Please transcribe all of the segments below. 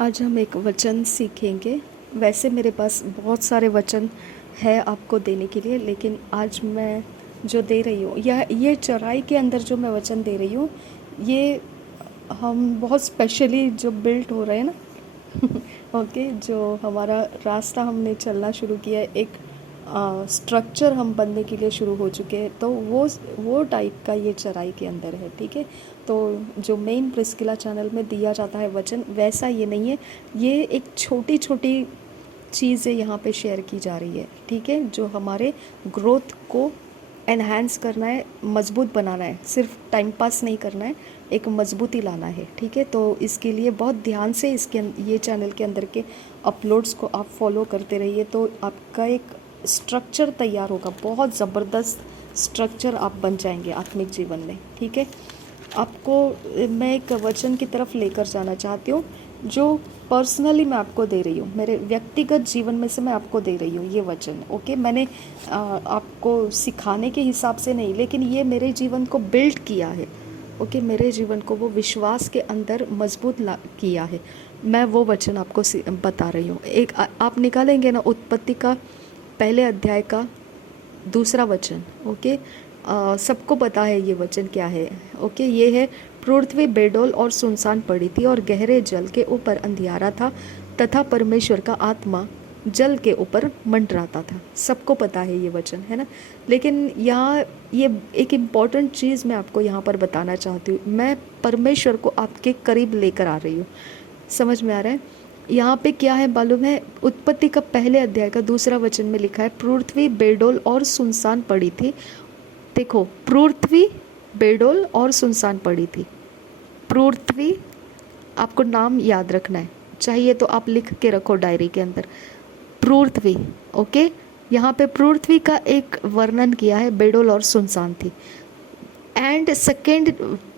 आज हम एक वचन सीखेंगे। वैसे मेरे पास बहुत सारे वचन है आपको देने के लिए, लेकिन आज मैं जो दे रही हूँ या ये चौराई के अंदर जो मैं वचन दे रही हूँ, ये हम बहुत स्पेशली जो बिल्ट हो रहे हैं ना ओके, जो हमारा रास्ता हमने चलना शुरू किया है, एक स्ट्रक्चर हम बनने के लिए शुरू हो चुके हैं, तो वो टाइप का ये चराई के अंदर है। ठीक है, तो जो मेन प्रिस्किला चैनल में दिया जाता है वचन, वैसा ये नहीं है। ये एक छोटी छोटी चीज़ें यहाँ पे शेयर की जा रही है। ठीक है, जो हमारे ग्रोथ को एनहांस करना है, मजबूत बनाना है, सिर्फ टाइम पास नहीं करना है, एक मजबूती लाना है। ठीक है, तो इसके लिए बहुत ध्यान से ये चैनल के अंदर के अपलोड्स को आप फॉलो करते रहिए, तो आपका एक स्ट्रक्चर तैयार होगा। बहुत ज़बरदस्त स्ट्रक्चर आप बन जाएंगे आत्मिक जीवन में। ठीक है, आपको मैं एक वचन की तरफ लेकर जाना चाहती हूँ, जो पर्सनली मैं आपको दे रही हूँ, मेरे व्यक्तिगत जीवन में से मैं आपको दे रही हूँ ये वचन। ओके, मैंने आपको सिखाने के हिसाब से नहीं, लेकिन ये मेरे जीवन को बिल्ड किया है। ओके, मेरे जीवन को वो विश्वास के अंदर मजबूत किया है। मैं वो वचन आपको बता रही हूँ। एक आप निकालेंगे ना, उत्पत्ति का पहले अध्याय का दूसरा वचन। ओके, सबको पता है ये वचन क्या है। ओके, ये है, पृथ्वी बेडौल और सुनसान पड़ी थी और गहरे जल के ऊपर अंधियारा था तथा परमेश्वर का आत्मा जल के ऊपर मंडराता था। सबको पता है ये वचन, है ना। लेकिन यहाँ ये एक इम्पॉर्टेंट चीज़ मैं आपको यहाँ पर बताना चाहती हूँ। मैं परमेश्वर को आपके करीब लेकर आ रही हूँ। समझ में आ रहा है यहाँ पे क्या है मालूम है? उत्पत्ति का पहले अध्याय का दूसरा वचन में लिखा है, पृथ्वी बेडौल और सुनसान पड़ी थी। देखो, पृथ्वी बेडौल और सुनसान पड़ी थी। पृथ्वी, आपको नाम याद रखना है, चाहिए तो आप लिख के रखो डायरी के अंदर, पृथ्वी। ओके, यहाँ पे पृथ्वी का एक वर्णन किया है, बेडौल और सुनसान थी। एंड सेकेंड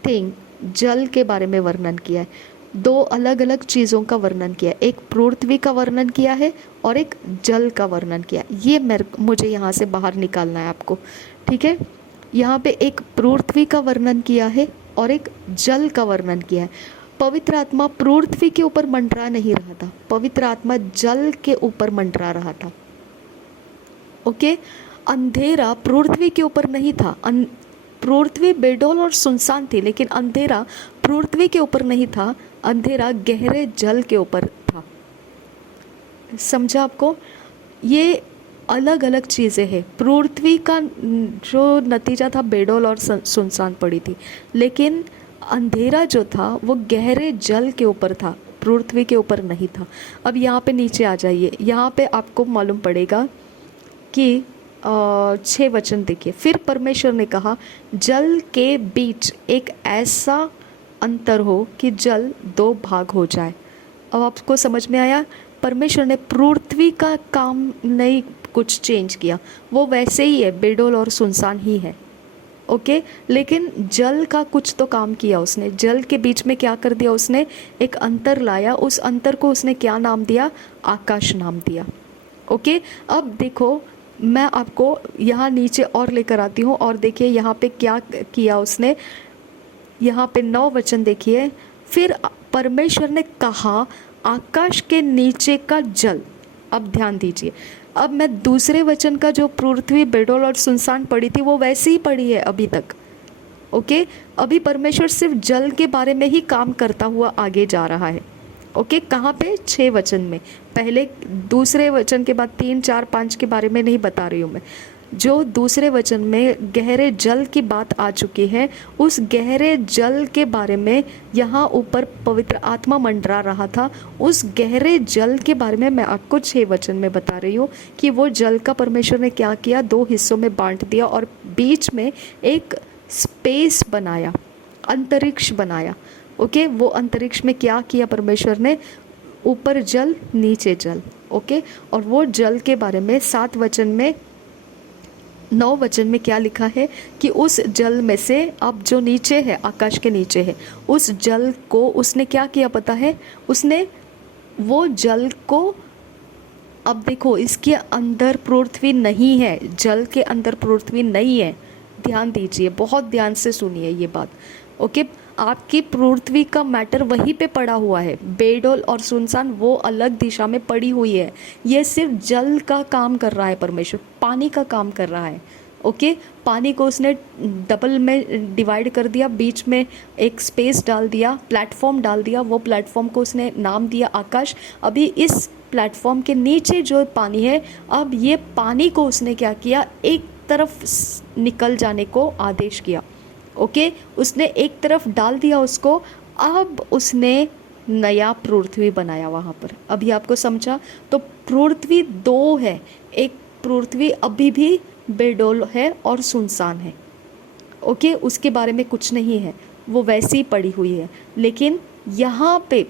थिंग, जल के बारे में वर्णन किया है। दो अलग अलग चीज़ों का वर्णन किया है, एक पृथ्वी का वर्णन किया है और एक जल का वर्णन किया है। ये मुझे यहाँ से बाहर निकालना है आपको। ठीक है, यहाँ पे एक पृथ्वी का वर्णन किया है और एक जल का वर्णन किया है। पवित्र आत्मा पृथ्वी के ऊपर मंडरा नहीं रहा था, पवित्र आत्मा जल के ऊपर मंडरा रहा था। ओके, अंधेरा पृथ्वी के ऊपर नहीं था। पृथ्वी बेडौल और सुनसान थी, लेकिन अंधेरा पृथ्वी के ऊपर नहीं था, अंधेरा गहरे जल के ऊपर था। समझा आपको? ये अलग अलग चीज़ें हैं। पृथ्वी का जो नतीजा था, बेडौल और सुनसान पड़ी थी, लेकिन अंधेरा जो था वो गहरे जल के ऊपर था, पृथ्वी के ऊपर नहीं था। अब यहाँ पे नीचे आ जाइए, यहाँ पे आपको मालूम पड़ेगा कि 6 वचन देखिए। फिर परमेश्वर ने कहा, जल के बीच एक ऐसा अंतर हो कि जल 2 भाग हो जाए। अब आपको समझ में आया? परमेश्वर ने पृथ्वी का काम नहीं कुछ चेंज किया, वो वैसे ही है, बेडौल और सुनसान ही है। ओके, लेकिन जल का कुछ तो काम किया उसने। जल के बीच में क्या कर दिया उसने? एक अंतर लाया। उस अंतर को उसने क्या नाम दिया? आकाश नाम दिया। ओके, अब देखो, मैं आपको यहाँ नीचे और लेकर आती हूँ, और देखिए यहाँ पे क्या किया उसने। यहाँ पे 9 वचन देखिए। फिर परमेश्वर ने कहा, आकाश के नीचे का जल। अब ध्यान दीजिए, अब मैं दूसरे वचन का, जो पृथ्वी बेडौल और सुनसान पड़ी थी, वो वैसी ही पड़ी है अभी तक। ओके, अभी परमेश्वर सिर्फ जल के बारे में ही काम करता हुआ आगे जा रहा है। ओके, कहाँ पे? 6 वचन में। पहले दूसरे वचन के बाद 3, 4, 5 के बारे में नहीं बता रही हूँ मैं। जो दूसरे वचन में गहरे जल की बात आ चुकी है, उस गहरे जल के बारे में यहाँ ऊपर पवित्र आत्मा मंडरा रहा था। उस गहरे जल के बारे में मैं आपको 6 वचन में बता रही हूँ कि वो जल का परमेश्वर ने क्या किया, 2 हिस्सों में बांट दिया और बीच में एक स्पेस बनाया, अंतरिक्ष बनाया। ओके, वो अंतरिक्ष में क्या किया परमेश्वर ने? ऊपर जल, नीचे जल। ओके, और वो जल के बारे में 7 वचन में, 9 वचन में क्या लिखा है कि उस जल में से, अब जो नीचे है, आकाश के नीचे है, उस जल को उसने क्या किया पता है? उसने वो जल को, अब देखो, इसके अंदर पृथ्वी नहीं है, जल के अंदर पृथ्वी नहीं है। ध्यान दीजिए, बहुत ध्यान से सुनिए ये बात। ओके, आपकी पृथ्वी का मैटर वहीं पे पड़ा हुआ है। बेडोल और सुनसान वो अलग दिशा में पड़ी हुई है। ये सिर्फ जल का काम कर रहा है, परमेश्वर पानी का काम कर रहा है। ओके, पानी को उसने डबल में डिवाइड कर दिया, बीच में एक स्पेस डाल दिया, प्लेटफॉर्म डाल दिया, वो प्लेटफॉर्म को उसने नाम दिया आकाश। अभी इस प्लेटफॉर्म के नीचे जो पानी है, अब ये पानी को उसने क्या किया, एक तरफ निकल जाने को आदेश किया। ओके, उसने एक तरफ डाल दिया उसको। अब उसने नया पृथ्वी बनाया वहाँ पर। अभी आपको समझा? तो पृथ्वी दो है, एक पृथ्वी अभी भी बेडोल है और सुनसान है। ओके, उसके बारे में कुछ नहीं है, वो वैसी ही पड़ी हुई है। लेकिन यहाँ पे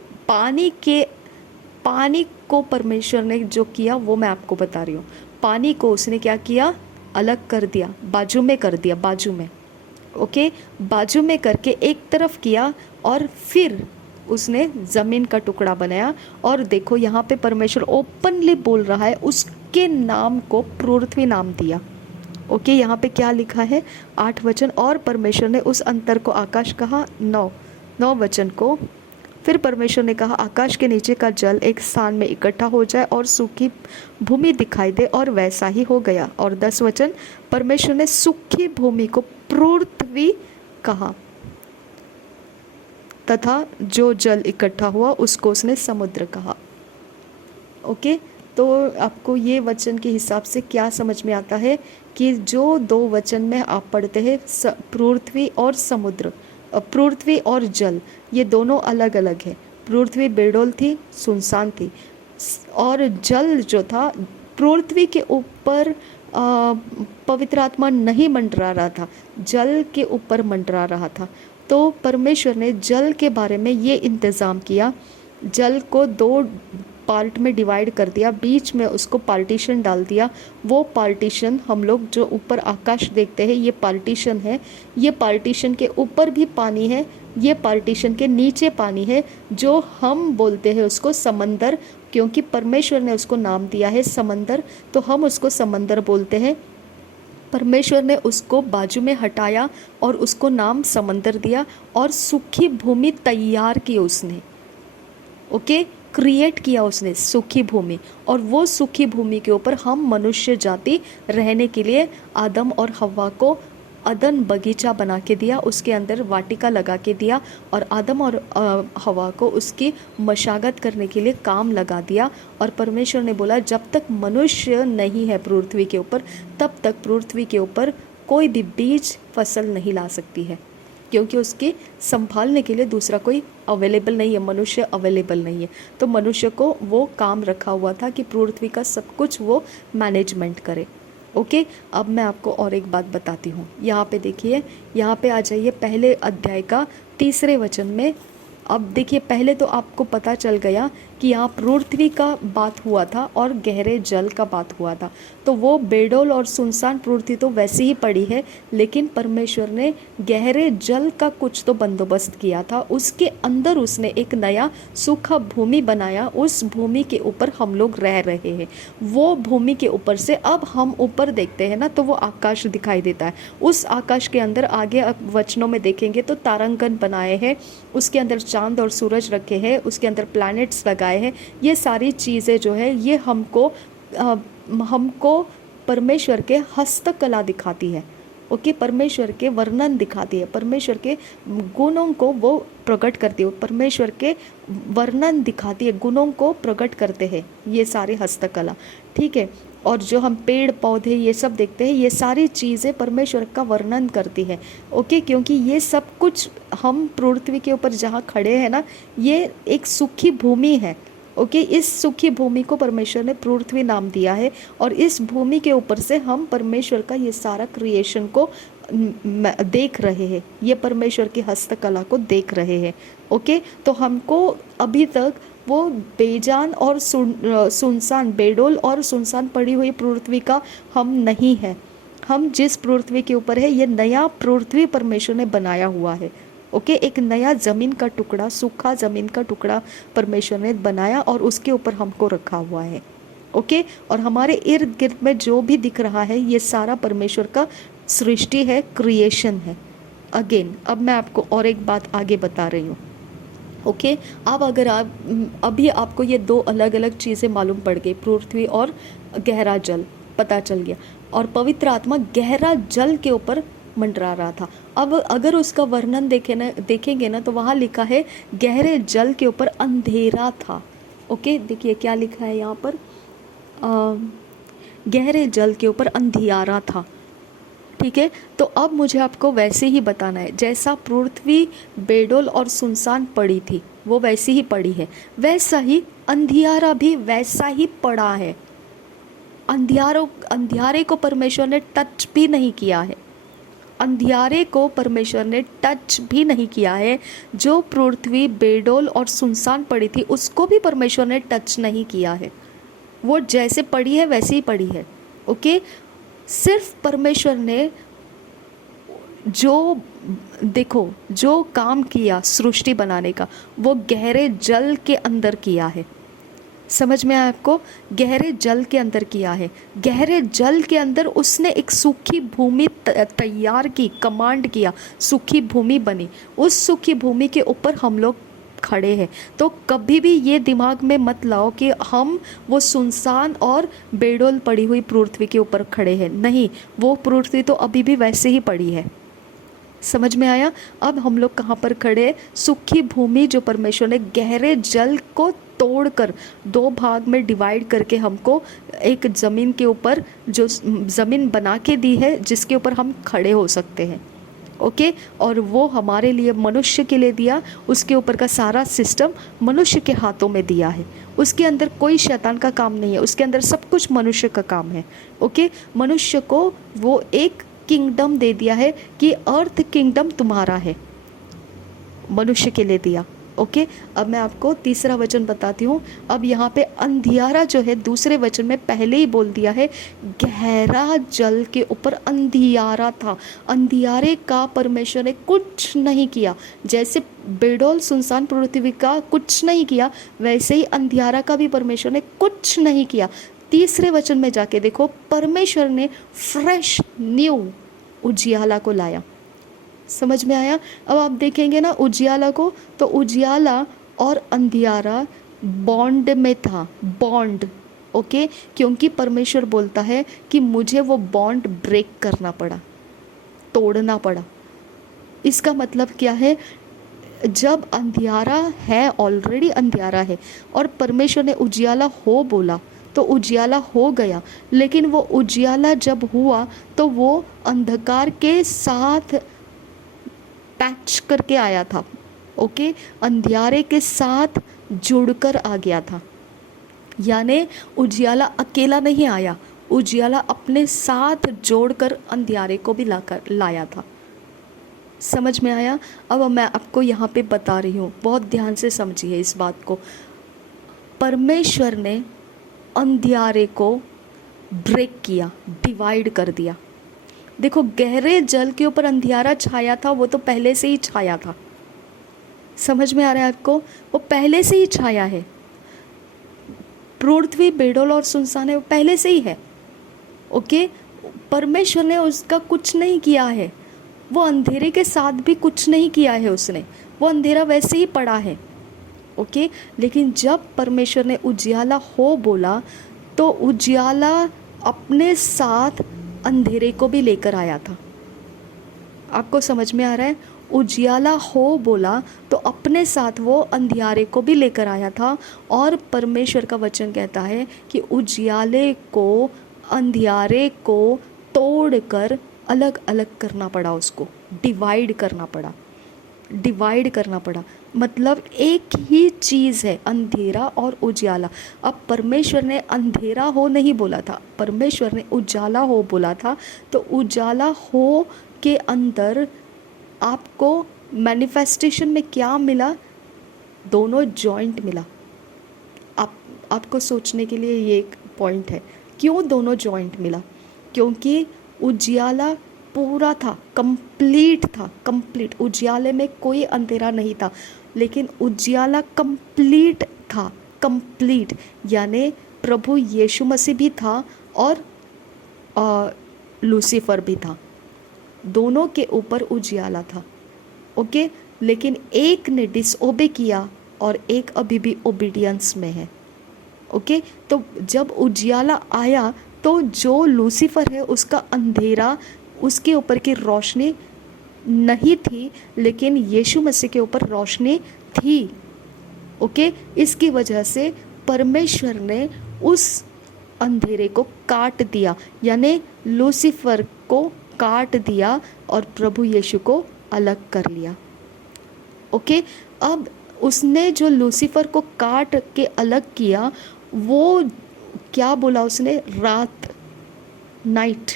पानी को परमेश्वर ने जो किया वो मैं आपको बता रही हूँ। पानी को उसने क्या किया, अलग कर दिया, बाजू में कर दिया, बाजू में। ओके, बाजू में करके एक तरफ किया और फिर उसने ज़मीन का टुकड़ा बनाया। और देखो यहाँ पे परमेश्वर ओपनली बोल रहा है, उसके नाम को पृथ्वी नाम दिया। ओके, यहाँ पे क्या लिखा है, 8 वचन, और परमेश्वर ने उस अंतर को आकाश कहा। 9 वचन को, फिर परमेश्वर ने कहा आकाश के नीचे का जल एक स्थान में इकट्ठा हो जाए और सूखी भूमि दिखाई दे, और वैसा ही हो गया। और 10 वचन, परमेश्वर ने सूखी भूमि को पृथ्वी कहा, तथा जो जल इकट्ठा हुआ उसको उसने समुद्र कहा। ओके, तो आपको ये वचन के हिसाब से क्या समझ में आता है कि जो 2 वचन में आप पढ़ते हैं, पृथ्वी और समुद्र, पृथ्वी और जल, ये दोनों अलग अलग है। पृथ्वी बेडोल थी, सुनसान थी, और जल जो था पृथ्वी के ऊपर पवित्र आत्मा नहीं मंडरा रहा था, जल के ऊपर मंडरा रहा था। तो परमेश्वर ने जल के बारे में ये इंतज़ाम किया, जल को 2 पार्ट में डिवाइड कर दिया, बीच में उसको पार्टीशन डाल दिया। वो पार्टीशन हम लोग जो ऊपर आकाश देखते हैं, ये पार्टीशन है। ये पार्टीशन के ऊपर भी पानी है, ये पार्टीशन के नीचे पानी है, जो हम बोलते हैं उसको समंदर, क्योंकि परमेश्वर ने उसको नाम दिया है समंदर, तो हम उसको समंदर बोलते हैं। परमेश्वर ने उसको बाजू में हटाया और उसको नाम समंदर दिया, और सूखी भूमि तैयार की उसने। ओके, क्रिएट किया उसने सूखी भूमि, और वो सूखी भूमि के ऊपर हम मनुष्य जाति रहने के लिए आदम और हव्वा को अदन बगीचा बना के दिया, उसके अंदर वाटिका लगा के दिया, और आदम और हव्वा को उसकी मशागत करने के लिए काम लगा दिया। और परमेश्वर ने बोला जब तक मनुष्य नहीं है पृथ्वी के ऊपर, तब तक पृथ्वी के ऊपर कोई भी बीज फसल नहीं ला सकती है, क्योंकि उसके संभालने के लिए दूसरा कोई अवेलेबल नहीं है, मनुष्य अवेलेबल नहीं है। तो मनुष्य को वो काम रखा हुआ था कि पृथ्वी का सब कुछ वो मैनेजमेंट करे। ओके, अब मैं आपको और एक बात बताती हूँ। यहाँ पे देखिए, यहाँ पे आ जाइए पहले अध्याय का 3 वचन में। अब देखिए, पहले तो आपको पता चल गया कि यहाँ पृथ्वी का बात हुआ था और गहरे जल का बात हुआ था। तो वो बेडोल और सुनसान पृथ्वी तो वैसे ही पड़ी है, लेकिन परमेश्वर ने गहरे जल का कुछ तो बंदोबस्त किया था। उसके अंदर उसने एक नया सूखा भूमि बनाया, उस भूमि के ऊपर हम लोग रह रहे हैं। वो भूमि के ऊपर से अब हम ऊपर देखते हैं ना, तो वो आकाश दिखाई देता है। उस आकाश के अंदर आगे अब वचनों में देखेंगे तो तारांकन बनाए हैं, उसके अंदर चांद और सूरज रखे हैं, उसके अंदर प्लैनेट्स लगाए हैं। ये सारी चीज़ें जो है ये हमको परमेश्वर के हस्तकला दिखाती है। ओके, परमेश्वर के वर्णन दिखाती है, परमेश्वर के गुणों को वो प्रकट करती है, परमेश्वर के वर्णन दिखाती है, गुणों को प्रकट करते हैं ये सारी हस्तकला। ठीक है, और जो हम पेड़ पौधे ये सब देखते हैं, ये सारी चीज़ें परमेश्वर का वर्णन करती है। ओके, क्योंकि ये सब कुछ हम पृथ्वी के ऊपर जहाँ खड़े हैं ना, ये एक सूखी भूमि है। ओके, इस सूखी भूमि को परमेश्वर ने पृथ्वी नाम दिया है, और इस भूमि के ऊपर से हम परमेश्वर का ये सारा क्रिएशन को देख रहे हैं, ये परमेश्वर की हस्तकला को देख रहे हैं। ओके, तो हमको अभी तक वो बेजान और सुनसान, बेडोल और सुनसान पड़ी हुई पृथ्वी का हम नहीं है। हम जिस पृथ्वी के ऊपर है, ये नया पृथ्वी परमेश्वर ने बनाया हुआ है। ओके, एक नया ज़मीन का टुकड़ा, सूखा ज़मीन का टुकड़ा परमेश्वर ने बनाया और उसके ऊपर हमको रखा हुआ है। ओके, और हमारे इर्द गिर्द में जो भी दिख रहा है, ये सारा परमेश्वर का सृष्टि है, क्रिएशन है। अगेन अब मैं आपको और एक बात आगे बता रही हूँ। ओके, अब अगर आप अभी आपको ये दो अलग अलग चीज़ें मालूम पड़ गई, पृथ्वी और गहरा जल पता चल गया, और पवित्र आत्मा गहरा जल के ऊपर मंडरा रहा था। अब अगर उसका वर्णन देखेंगे ना तो वहाँ लिखा है गहरे जल के ऊपर अंधेरा था। ओके, देखिए क्या लिखा है यहाँ पर, गहरे जल के ऊपर अंधियारा था। ठीक है, तो अब मुझे आपको वैसे ही बताना है, जैसा पृथ्वी बेडोल और सुनसान पड़ी थी वो वैसी ही पड़ी है, वैसा ही अंधियारा भी वैसा ही पड़ा है। अंधियारे को परमेश्वर ने टच भी नहीं किया है, अंधियारे को परमेश्वर ने टच भी नहीं किया है। जो पृथ्वी बेडोल और सुनसान पड़ी थी उसको भी परमेश्वर ने टच नहीं किया है, वो जैसे पड़ी है वैसे ही पड़ी है। ओके, सिर्फ परमेश्वर ने जो काम किया सृष्टि बनाने का वो गहरे जल के अंदर किया है। समझ में आया आपको? गहरे जल के अंदर किया है। गहरे जल के अंदर उसने एक सूखी भूमि तैयार की, कमांड किया, सूखी भूमि बनी। उस सूखी भूमि के ऊपर हम लोग खड़े हैं। तो कभी भी ये दिमाग में मत लाओ कि हम वो सुनसान और बेडोल पड़ी हुई पृथ्वी के ऊपर खड़े हैं। नहीं, वो पृथ्वी तो अभी भी वैसे ही पड़ी है। समझ में आया? अब हम लोग कहाँ पर खड़े? सूखी भूमि जो परमेश्वर ने गहरे जल को तोड़कर दो भाग में डिवाइड करके हमको एक ज़मीन के ऊपर जो ज़मीन बना के दी है जिसके ऊपर हम खड़े हो सकते हैं। ओके, और वो हमारे लिए, मनुष्य के लिए दिया। उसके ऊपर का सारा सिस्टम मनुष्य के हाथों में दिया है। उसके अंदर कोई शैतान का काम नहीं है, उसके अंदर सब कुछ मनुष्य का काम है। ओके, मनुष्य को वो एक किंगडम दे दिया है कि अर्थ किंगडम तुम्हारा है, मनुष्य के लिए दिया। ओके, अब मैं आपको तीसरा वचन बताती हूँ। अब यहाँ पे अंधियारा जो है दूसरे वचन में पहले ही बोल दिया है, गहरा जल के ऊपर अंधियारा था। अंधियारे का परमेश्वर ने कुछ नहीं किया। जैसे बेडोल सुनसान पृथ्वी का कुछ नहीं किया, वैसे ही अंधियारा का भी परमेश्वर ने कुछ नहीं किया। तीसरे वचन में जाके देखो, परमेश्वर ने फ्रेश न्यू उजियाला को लाया। समझ में आया? अब आप देखेंगे ना उजियाला को, तो उजियाला और अंधियारा बॉन्ड में था, बॉन्ड। ओके, क्योंकि परमेश्वर बोलता है कि मुझे वो बॉन्ड ब्रेक करना पड़ा, तोड़ना पड़ा। इसका मतलब क्या है? जब अंधियारा है, ऑलरेडी अंधियारा है, और परमेश्वर ने उजियाला हो बोला तो उजियाला हो गया। लेकिन वो उजियाला जब हुआ तो वो अंधकार के साथ पैच करके आया था। ओके, अंधियारे के साथ जुड़कर आ गया था। यानी उजियाला अकेला नहीं आया, उजियाला अपने साथ जोड़कर अंधियारे को भी लाया था। समझ में आया? अब मैं आपको यहाँ पे बता रही हूँ, बहुत ध्यान से समझिए इस बात को। परमेश्वर ने अंधियारे को ब्रेक किया, डिवाइड कर दिया। देखो, गहरे जल के ऊपर अंधियारा छाया था, वो तो पहले से ही छाया था। समझ में आ रहा है आपको? वो पहले से ही छाया है। पृथ्वी बेडोल और सुनसान है, वो पहले से ही है। ओके, परमेश्वर ने उसका कुछ नहीं किया है, वो अंधेरे के साथ भी कुछ नहीं किया है उसने, वो अंधेरा वैसे ही पड़ा है। ओके, लेकिन जब परमेश्वर ने उजियाला हो बोला तो उजियाला अपने साथ अंधेरे को भी लेकर आया था। आपको समझ में आ रहा है? उजियाला हो बोला तो अपने साथ वो अंधियारे को भी लेकर आया था। और परमेश्वर का वचन कहता है कि उजियाले को, अंधियारे को तोड़कर अलग अलग करना पड़ा, उसको डिवाइड करना पड़ा, डिवाइड करना पड़ा। मतलब एक ही चीज़ है, अंधेरा और उजाला। अब परमेश्वर ने अंधेरा हो नहीं बोला था, परमेश्वर ने उजाला हो बोला था। तो उजाला हो के अंदर आपको मैनिफेस्टेशन में क्या मिला? दोनों जॉइंट मिला। आपको सोचने के लिए ये एक पॉइंट है, क्यों दोनों जॉइंट मिला? क्योंकि उजियाला पूरा था, कंप्लीट था, कंप्लीट। उजियाले में कोई अंधेरा नहीं था, लेकिन उजियाला कंप्लीट था, कंप्लीट। यानी प्रभु यीशु मसीह भी था और लूसीफर भी था। दोनों के ऊपर उजियाला था। ओके, लेकिन एक ने डिसओबे किया और एक अभी भी ओबीडियंस में है। ओके, तो जब उजियाला आया तो जो लूसीफर है उसका अंधेरा, उसके ऊपर की रोशनी नहीं थी, लेकिन यीशु मसीह के ऊपर रोशनी थी। ओके, इसकी वजह से परमेश्वर ने उस अंधेरे को काट दिया, यानी लूसीफर को काट दिया और प्रभु यीशु को अलग कर लिया। ओके, अब उसने जो लूसीफर को काट के अलग किया, वो क्या बोला उसने? रात, नाइट।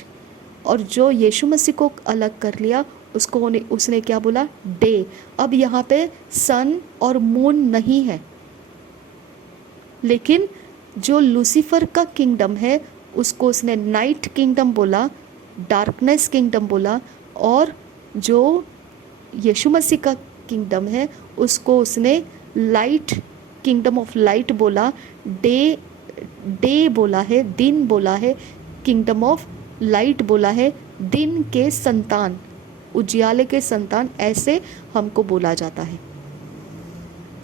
और जो यीशु मसीह को अलग कर लिया उसको उसने क्या बोला? डे। अब यहाँ पे सन और मून नहीं है, लेकिन जो लूसीफर का किंगडम है उसको उसने नाइट किंगडम बोला, डार्कनेस किंगडम बोला, और जो यीशु मसीह का किंगडम है उसको उसने लाइट, किंगडम ऑफ लाइट बोला, डे बोला है, दिन बोला है, किंगडम ऑफ लाइट बोला है, दिन के संतान, उजियाले के संतान, ऐसे हमको बोला जाता है।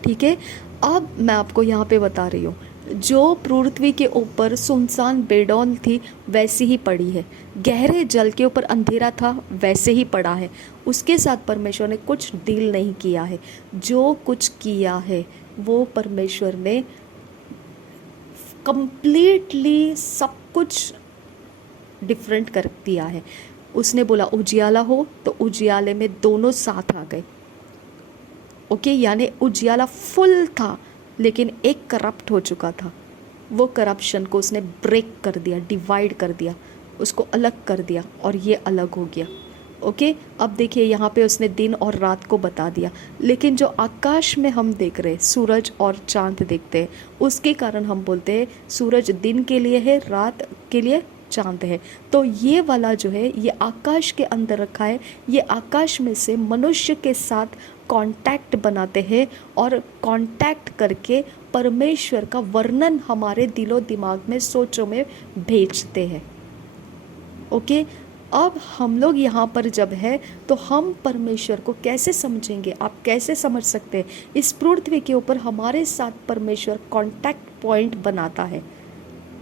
ठीक है, अब मैं आपको यहाँ पे बता रही हूँ, जो पृथ्वी के ऊपर सुनसान बेडौल थी वैसी ही पड़ी है, गहरे जल के ऊपर अंधेरा था वैसे ही पड़ा है। उसके साथ परमेश्वर ने कुछ डील नहीं किया है। जो कुछ किया है वो परमेश्वर ने कंप्लीटली सब कुछ डिफरेंट कर दिया है। उसने बोला उजियाला हो, तो उजियाले में दोनों साथ आ गए। ओके, यानी उजियाला फुल था, लेकिन एक करप्ट हो चुका था। वो करप्शन को उसने ब्रेक कर दिया, डिवाइड कर दिया, उसको अलग कर दिया, और ये अलग हो गया। ओके, अब देखिए यहाँ पे उसने दिन और रात को बता दिया, लेकिन जो आकाश में हम देख रहे हैं, सूरज और चांद देखते हैं, उसके कारण हम बोलते हैं सूरज दिन के लिए है, रात के लिए चांद है। तो ये वाला जो है ये आकाश के अंदर रखा है, ये आकाश में से मनुष्य के साथ कांटेक्ट बनाते हैं और कांटेक्ट करके परमेश्वर का वर्णन हमारे दिलो दिमाग में, सोचों में भेजते हैं। ओके, अब हम लोग यहाँ पर जब है तो हम परमेश्वर को कैसे समझेंगे? आप कैसे समझ सकते हैं? इस पृथ्वी के ऊपर हमारे साथ परमेश्वर कांटेक्ट पॉइंट बनाता है।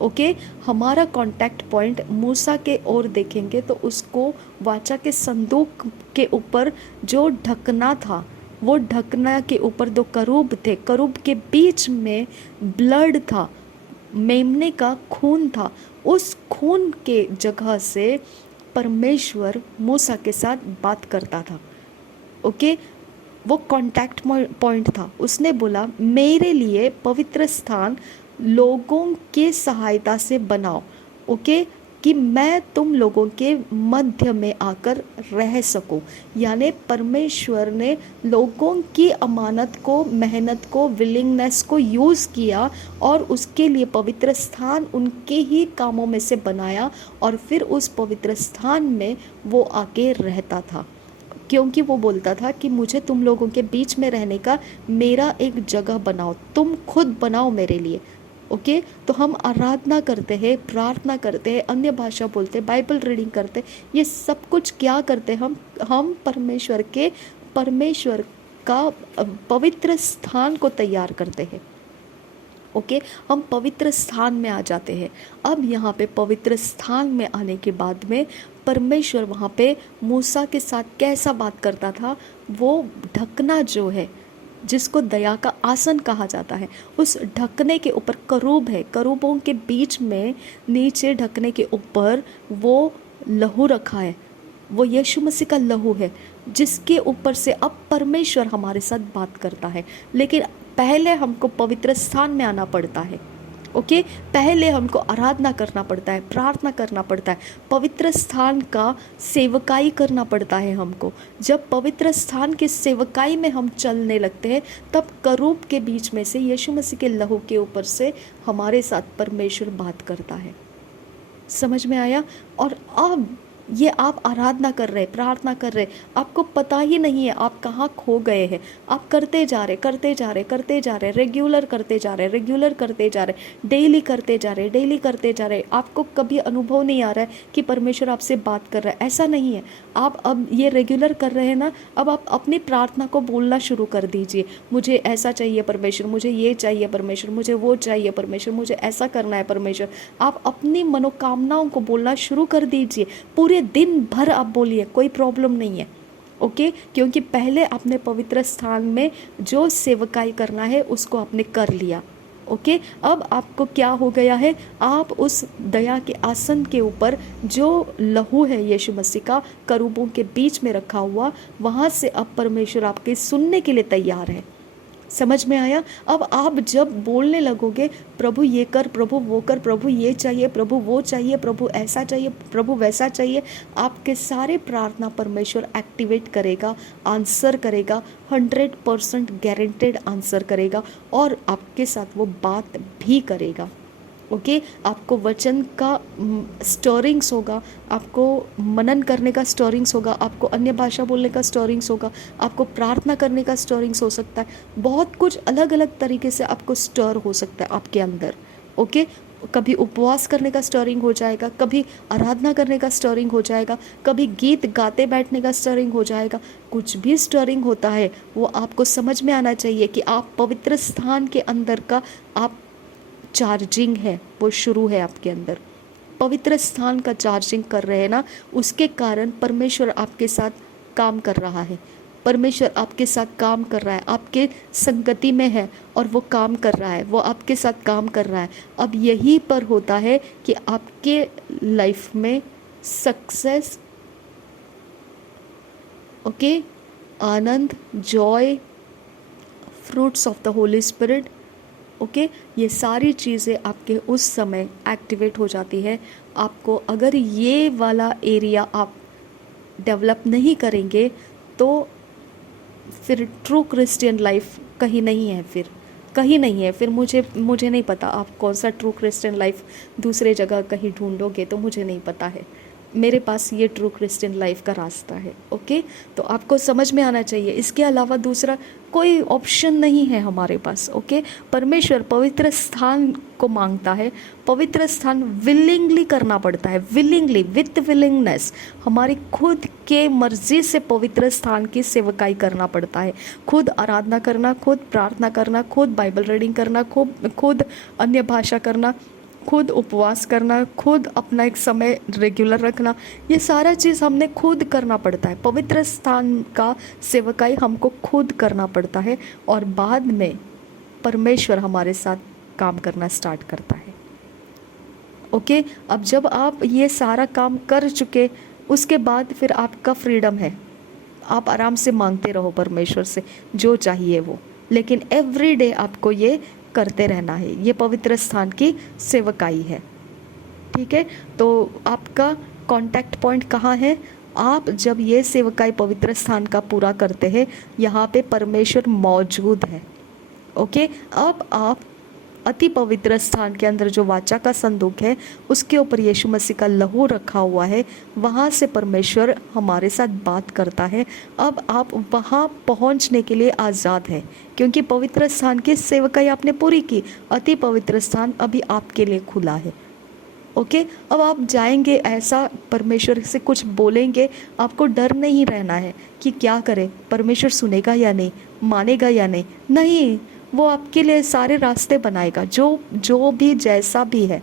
ओके, हमारा कांटेक्ट पॉइंट मूसा के ओर देखेंगे तो उसको वाचा के संदूक के ऊपर जो ढकना था, वो ढकना के ऊपर दो करूब थे, करूब के बीच में ब्लड था, मेमने का खून था। उस खून के जगह से परमेश्वर मूसा के साथ बात करता था। ओके, वो कांटेक्ट पॉइंट था। उसने बोला मेरे लिए पवित्र स्थान लोगों के सहायता से बनाओ, ओके, कि मैं तुम लोगों के मध्य में आकर रह सकूं। यानी परमेश्वर ने लोगों की अमानत को, मेहनत को, विलिंगनेस को यूज़ किया और उसके लिए पवित्र स्थान उनके ही कामों में से बनाया, और फिर उस पवित्र स्थान में वो आके रहता था, क्योंकि वो बोलता था कि मुझे तुम लोगों के बीच में रहने का मेरा एक जगह बनाओ, तुम खुद बनाओ मेरे लिए। ओके, तो हम आराधना करते हैं, प्रार्थना करते हैं, अन्य भाषा बोलते हैं, बाइबल रीडिंग करते हैं, ये सब कुछ क्या करते हैं? हम परमेश्वर का पवित्र स्थान को तैयार करते हैं। ओके, हम पवित्र स्थान में आ जाते हैं। अब यहाँ पे पवित्र स्थान में आने के बाद में परमेश्वर वहाँ पे मूसा के साथ कैसा बात करता था? वो ढकना जो है, जिसको दया का आसन कहा जाता है, उस ढकने के ऊपर करूब है, करूबों के बीच में नीचे ढकने के ऊपर वो लहू रखा है, वो यीशु मसीह का लहू है, जिसके ऊपर से अब परमेश्वर हमारे साथ बात करता है। लेकिन पहले हमको पवित्र स्थान में आना पड़ता है। ओके, पहले हमको आराधना करना पड़ता है, प्रार्थना करना पड़ता है, पवित्र स्थान का सेवकाई करना पड़ता है हमको। जब पवित्र स्थान के सेवकाई में हम चलने लगते हैं, तब करूब के बीच में से यीशु मसीह के लहू के ऊपर से हमारे साथ परमेश्वर बात करता है। समझ में आया? और अब ये आप आराधना कर रहे, प्रार्थना कर रहे, आपको पता ही नहीं है आप कहाँ खो गए हैं। आप करते जा रहे, करते जा रहे, करते जा रहे, रेगुलर करते जा रहे, रेगुलर करते जा रहे, डेली करते जा रहे, डेली करते जा रहे। आपको कभी अनुभव नहीं आ रहा है कि परमेश्वर आपसे बात कर रहा है, ऐसा नहीं है। आप अब ये रेगुलर कर रहे हैं ना, अब आप अपनी प्रार्थना को बोलना शुरू कर दीजिए। मुझे ऐसा चाहिए परमेश्वर, मुझे ये चाहिए परमेश्वर, मुझे वो चाहिए परमेश्वर, मुझे ऐसा करना है परमेश्वर। आप अपनी मनोकामनाओं को बोलना शुरू कर दीजिए। पूरे दिन भर आप बोलिए, कोई प्रॉब्लम नहीं है। ओके, क्योंकि पहले अपने पवित्र स्थान में जो सेवकाई करना है उसको आपने कर लिया। ओके, अब आपको क्या हो गया है, आप उस दया के आसन के ऊपर जो लहू है यीशु मसीह का करूबों के बीच में रखा हुआ, वहाँ से अब परमेश्वर आपके सुनने के लिए तैयार है। समझ में आया? अब आप जब बोलने लगोगे, प्रभु ये कर, प्रभु वो कर, प्रभु ये चाहिए, प्रभु वो चाहिए, प्रभु ऐसा चाहिए, प्रभु वैसा चाहिए, आपके सारे प्रार्थना परमेश्वर एक्टिवेट करेगा, आंसर करेगा, 100% गारंटेड आंसर करेगा और आपके साथ वो बात भी करेगा। ओके, आपको वचन का स्टोरिंग्स होगा, आपको मनन करने का स्टोरिंग्स होगा, आपको अन्य भाषा बोलने का स्टोरिंग्स होगा, आपको प्रार्थना करने का स्टोरिंग्स हो सकता है, बहुत कुछ अलग अलग तरीके से आपको स्टोर हो सकता है आपके अंदर। ओके, कभी उपवास करने का स्टोरिंग हो जाएगा, कभी आराधना करने का स्टोरिंग हो जाएगा, कभी गीत गाते बैठने का स्टोरिंग हो जाएगा। कुछ भी स्टोरिंग होता है वो आपको समझ में आना चाहिए कि आप पवित्र स्थान के अंदर का आप चार्जिंग है, वो शुरू है आपके अंदर। पवित्र स्थान का चार्जिंग कर रहे हैं ना, उसके कारण परमेश्वर आपके साथ काम कर रहा है। परमेश्वर आपके साथ काम कर रहा है, आपके संगति में है और वो काम कर रहा है, वो आपके साथ काम कर रहा है। अब यही पर होता है कि आपके लाइफ में success, okay, Anand, Joy, fruits of the Holi spirit, okay, ये सारी चीज़ें आपके उस समय एक्टिवेट हो जाती है। आपको अगर ये वाला एरिया आप डेवलप नहीं करेंगे तो फिर ट्रू क्रिश्चियन लाइफ कहीं नहीं है, फिर कहीं नहीं है। फिर मुझे नहीं पता आप कौन सा ट्रू क्रिश्चियन लाइफ दूसरे जगह कहीं ढूंढोगे, तो मुझे नहीं पता है। मेरे पास ये ट्रू क्रिश्चियन लाइफ का रास्ता है। ओके, तो आपको समझ में आना चाहिए, इसके अलावा दूसरा कोई ऑप्शन नहीं है हमारे पास। ओके, परमेश्वर पवित्र स्थान को मांगता है। पवित्र स्थान विलिंगली करना पड़ता है, विलिंगली, विथ विलिंगनेस, हमारी खुद के मर्जी से पवित्र स्थान की सेवकाई करना पड़ता है। खुद आराधना करना, खुद प्रार्थना करना, खुद बाइबल रीडिंग करना, खुद अन्य भाषा करना, खुद उपवास करना, खुद अपना एक समय रेगुलर रखना, ये सारा चीज़ हमने खुद करना पड़ता है। पवित्र स्थान का सेवकाई हमको खुद करना पड़ता है और बाद में परमेश्वर हमारे साथ काम करना स्टार्ट करता है। ओके, अब जब आप ये सारा काम कर चुके, उसके बाद फिर आपका फ्रीडम है, आप आराम से मांगते रहो परमेश्वर से जो चाहिए वो, लेकिन एवरी डे आपको ये करते रहना है। ये पवित्र स्थान की सेवकाई है। ठीक है, तो आपका कांटेक्ट पॉइंट कहाँ है? आप जब ये सेवकाई पवित्र स्थान का पूरा करते हैं, यहाँ पे परमेश्वर मौजूद है। ओके, अब आप अति पवित्र स्थान के अंदर जो वाचा का संदूक है, उसके ऊपर यीशु मसीह का लहू रखा हुआ है, वहाँ से परमेश्वर हमारे साथ बात करता है। अब आप वहाँ पहुँचने के लिए आज़ाद हैं, क्योंकि पवित्र स्थान की सेवकाई आपने पूरी की। अति पवित्र स्थान अभी आपके लिए खुला है। ओके, अब आप जाएंगे, ऐसा परमेश्वर से कुछ बोलेंगे, आपको डर नहीं रहना है कि क्या करें, परमेश्वर सुनेगा या नहीं, मानेगा या नहीं। नहीं, वो आपके लिए सारे रास्ते बनाएगा, जो भी जैसा भी है।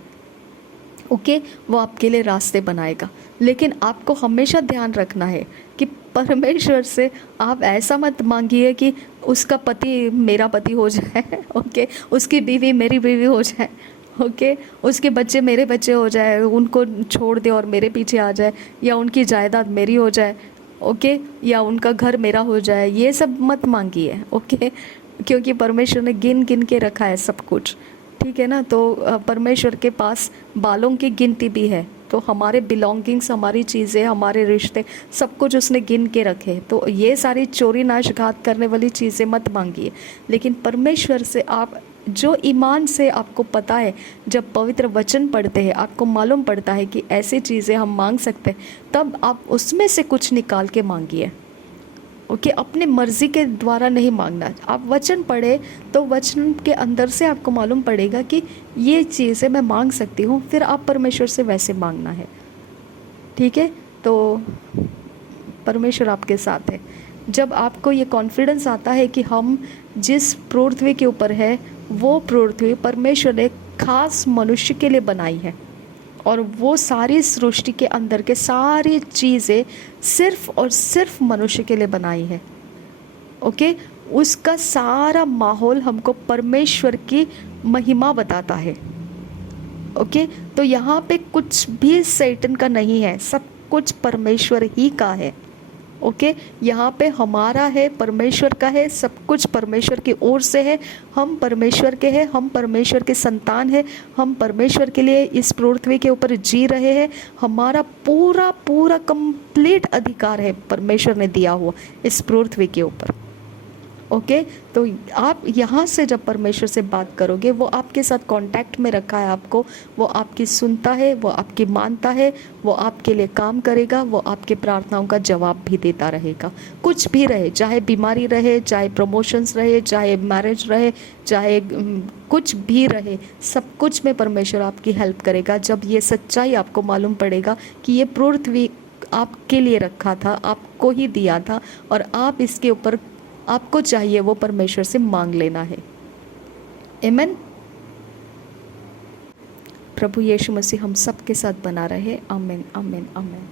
ओके, वो आपके लिए रास्ते बनाएगा। लेकिन आपको हमेशा ध्यान रखना है कि परमेश्वर से आप ऐसा मत मांगिए कि उसका पति मेरा पति हो जाए, ओके, उसकी बीवी मेरी बीवी हो जाए, ओके, उसके बच्चे मेरे बच्चे हो जाए, उनको छोड़ दे और मेरे पीछे आ जाए, या उनकी जायदाद मेरी हो जाए, ओके, या उनका घर मेरा हो जाए। ये सब मत मांगिए, ओके, क्योंकि परमेश्वर ने गिन गिन के रखा है सब कुछ। ठीक है ना, तो परमेश्वर के पास बालों की गिनती भी है, तो हमारे बिलोंगिंग्स, हमारी चीज़ें, हमारे रिश्ते, सब कुछ उसने गिन के रखे। तो ये सारी चोरी नाश घात करने वाली चीज़ें मत मांगिए, लेकिन परमेश्वर से आप जो ईमान से आपको पता है, जब पवित्र वचन पढ़ते हैं आपको मालूम पड़ता है कि ऐसी चीज़ें हम मांग सकते हैं, तब आप उसमें से कुछ निकाल के मांगिए। ओके, अपने मर्ज़ी के द्वारा नहीं मांगना। आप वचन पढ़े तो वचन के अंदर से आपको मालूम पड़ेगा कि ये चीज़ें मैं मांग सकती हूँ, फिर आप परमेश्वर से वैसे मांगना है। ठीक है, तो परमेश्वर आपके साथ है। जब आपको ये कॉन्फिडेंस आता है कि हम जिस पृथ्वी के ऊपर है वो पृथ्वी परमेश्वर ने खास मनुष्य के लिए बनाई है, और वो सारी सृष्टि के अंदर के सारी चीज़ें सिर्फ और सिर्फ मनुष्य के लिए बनाई है। ओके, उसका सारा माहौल हमको परमेश्वर की महिमा बताता है। ओके, तो यहाँ पे कुछ भी सैतान का नहीं है, सब कुछ परमेश्वर ही का है। ओके, यहाँ पे हमारा है, परमेश्वर का है, सब कुछ परमेश्वर की ओर से है। हम परमेश्वर के हैं, हम परमेश्वर के संतान हैं, हम परमेश्वर के लिए इस पृथ्वी के ऊपर जी रहे हैं। हमारा पूरा पूरा कंप्लीट अधिकार है परमेश्वर ने दिया हुआ इस पृथ्वी के ऊपर। ओके, तो आप यहाँ से जब परमेश्वर से बात करोगे, वो आपके साथ कांटेक्ट में रखा है आपको, वो आपकी सुनता है, वो आपकी मानता है, वो आपके लिए काम करेगा, वो आपके प्रार्थनाओं का जवाब भी देता रहेगा। कुछ भी रहे, चाहे बीमारी रहे, चाहे प्रमोशंस रहे, चाहे मैरिज रहे, चाहे कुछ भी रहे, सब कुछ में परमेश्वर आपकी हेल्प करेगा। जब ये सच्चाई आपको मालूम पड़ेगा कि ये पृथ्वी आपके लिए रखा था, आपको ही दिया था, और आप इसके ऊपर आपको चाहिए वो परमेश्वर से मांग लेना है। आमीन। प्रभु यीशु मसीह हम सब के साथ बना रहे। आमीन, आमीन, आमीन।